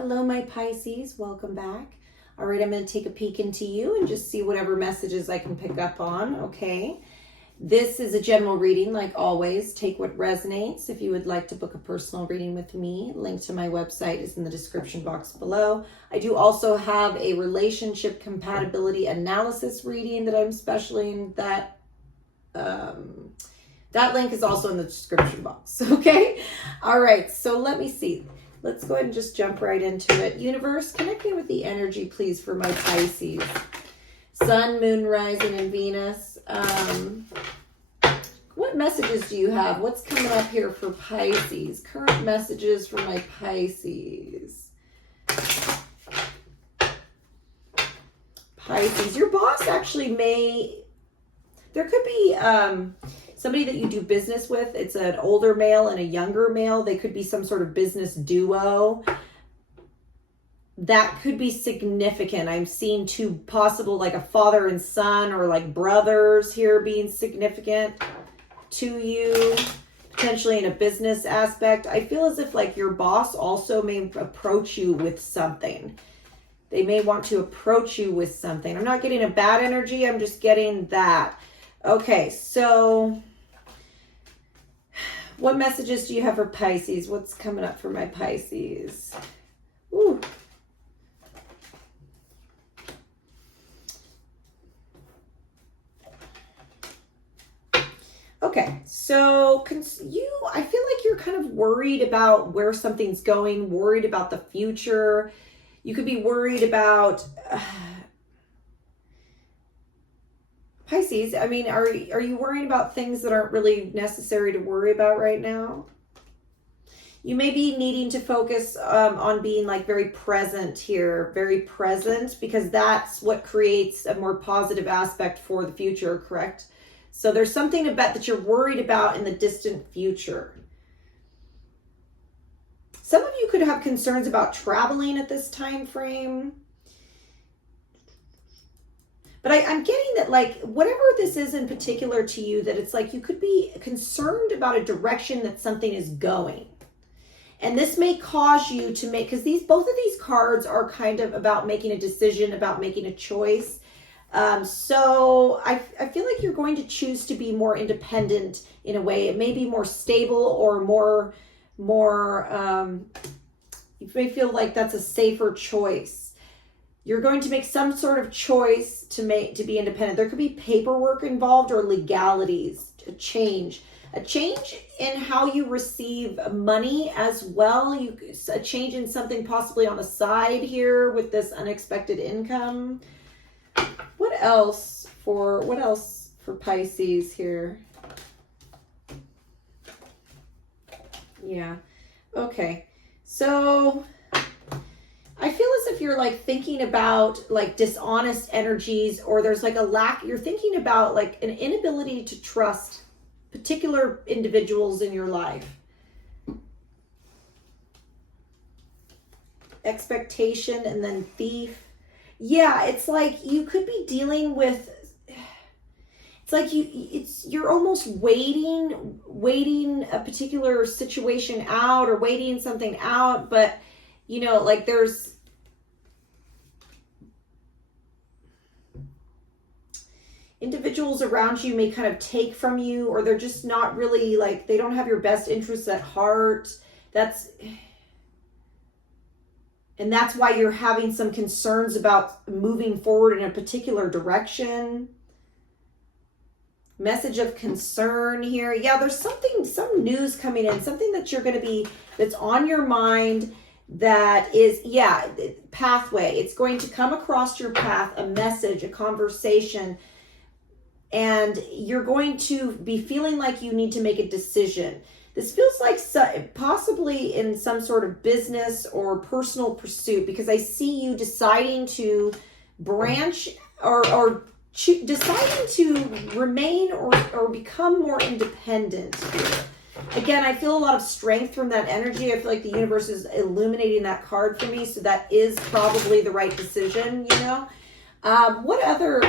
Hello, my Pisces. Welcome back. All right, I'm going to take a peek into you and just see whatever messages I can pick up on, okay? This is a general reading, like always. Take what resonates. If you would like to book a personal reading with me, link to my website is in the description box below. I do also have a relationship compatibility analysis reading that I'm specialing. That link is also in the description box, okay? All right, so let me see. Let's go ahead and just jump right into it. Universe, connect me with the energy, please, for my Pisces. Sun, Moon, Rising, and Venus. What messages do you have? What's coming up here for Pisces? Current messages for my Pisces. Pisces, your boss actually there could be somebody that you do business with. It's an older male and a younger male. They could be some sort of business duo. That could be significant. I'm seeing two possible, like a father and son, or like brothers here being significant to you, potentially in a business aspect. I feel as if like your boss also may approach you with something. They may want to approach you with something. I'm not getting a bad energy. I'm just getting that. Okay, so what messages do you have for Pisces? What's coming up for my Pisces? Ooh. Okay, so I feel like you're kind of worried about where something's going, worried about the future. You could be worried about Pisces. I mean, are you worrying about things that aren't really necessary to worry about right now? You may be needing to focus on being like very present here, very present, because that's what creates a more positive aspect for the future, correct? So there's something about that you're worried about in the distant future. Some of you could have concerns about traveling at this time frame. But I'm getting that, like, whatever this is in particular to you, that it's like you could be concerned about a direction that something is going. And this may cause you to make, because both of these cards are kind of about making a decision, about making a choice. So I feel like you're going to choose to be more independent in a way. It may be more stable or more you may feel like that's a safer choice. You're going to make some sort of choice to be independent. There could be paperwork involved or legalities, a change in how you receive money as well. A change in something possibly on the side here with this unexpected income. What else for Pisces here? Yeah. Okay. So I feel as if you're like thinking about like dishonest energies, or there's like a lack. You're thinking about like an inability to trust particular individuals in your life. Expectation and then thief. Yeah, it's like you could be dealing with, it's like you're almost waiting a particular situation out or waiting something out, but you know, like there's individuals around you may kind of take from you, or they're just not really like, they don't have your best interests at heart. And that's why you're having some concerns about moving forward in a particular direction. Message of concern here. Yeah, there's some news coming in, something that you're going to that's on your mind that is, pathway. It's going to come across your path, a message, a conversation, and you're going to be feeling like you need to make a decision. This feels like possibly in some sort of business or personal pursuit, because I see you deciding to branch or deciding to remain or become more independent here. Again, I feel a lot of strength from that energy. I feel like the universe is illuminating that card for me, so that is probably the right decision, you know. What other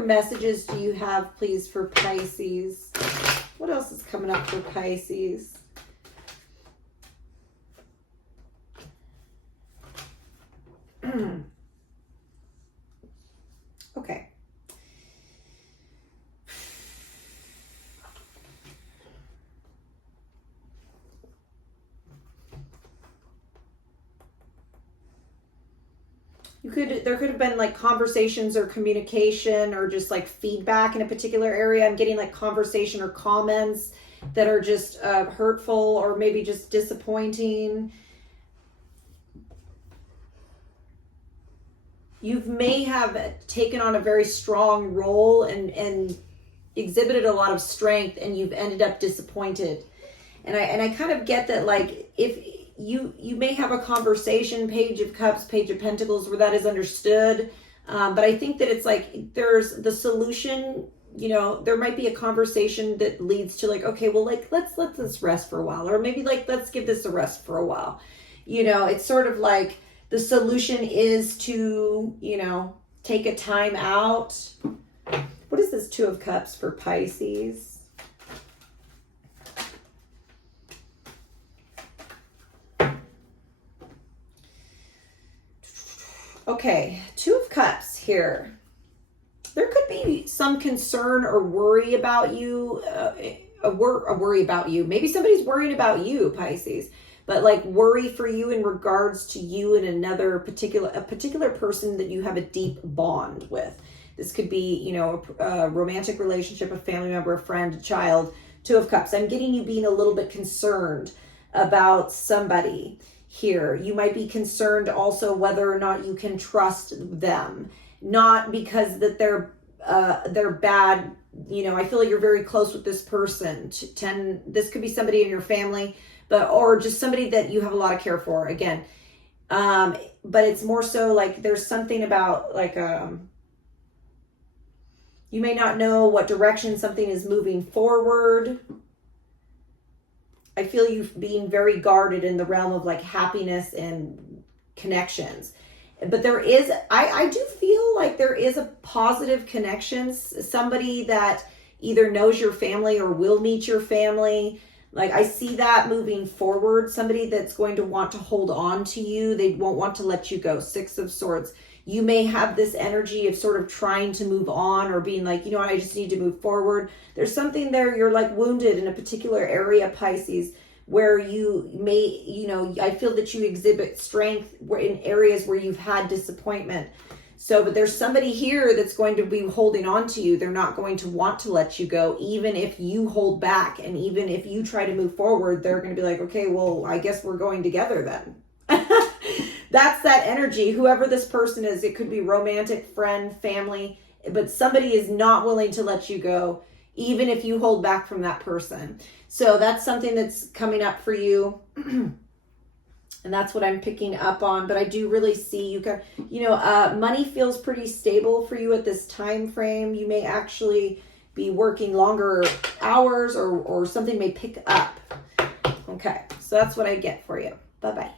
messages do you have, please, for Pisces? What else is coming up for Pisces? Okay. There could have been like conversations or communication or just like feedback in a particular area. I'm getting like conversation or comments that are just hurtful or maybe just disappointing. You may have taken on a very strong role and exhibited a lot of strength, and you've ended up disappointed. And I kind of get that, like, if you may have a conversation, Page of Cups, Page of Pentacles, where that is understood. But I think that it's like there's the solution. You know, there might be a conversation that leads to like, okay, well, like, let's let this rest for a while, or maybe like, let's give this a rest for a while. You know, it's sort of like the solution is to, you know, take a time out. What is this Two of Cups for Pisces? Okay, Two of Cups here. There could be some concern or worry about you, a worry about you. Maybe somebody's worried about you, Pisces, but like worry for you in regards to you and another particular person that you have a deep bond with. This could be, you know, a romantic relationship, a family member, a friend, a child. Two of Cups. I'm getting you being a little bit concerned about somebody here. You might be concerned also whether or not you can trust them. Not because that they're bad. You know, I feel like you're very close with this person. This could be somebody in your family, or just somebody that you have a lot of care for. Again, but it's more so like there's something about like you may not know what direction something is moving forward. I feel you being very guarded in the realm of like happiness and connections. But there is, I do feel like there is a positive connection. Somebody that either knows your family or will meet your family. Like I see that moving forward. Somebody that's going to want to hold on to you. They won't want to let you go. Six of Swords. You may have this energy of sort of trying to move on or being like, you know, I just need to move forward. There's something there. You're like wounded in a particular area, Pisces, where you may, you know, I feel that you exhibit strength in areas where you've had disappointment. So, but there's somebody here that's going to be holding on to you. They're not going to want to let you go, even if you hold back. And even if you try to move forward, they're going to be like, okay, well, I guess we're going together then. That's that energy. Whoever this person is, it could be romantic, friend, family, but somebody is not willing to let you go, even if you hold back from that person. So that's something that's coming up for you. And that's what I'm picking up on. But I do really see you can, you know, money feels pretty stable for you at this time frame. You may actually be working longer hours or something may pick up. Okay, so that's what I get for you. Bye-bye.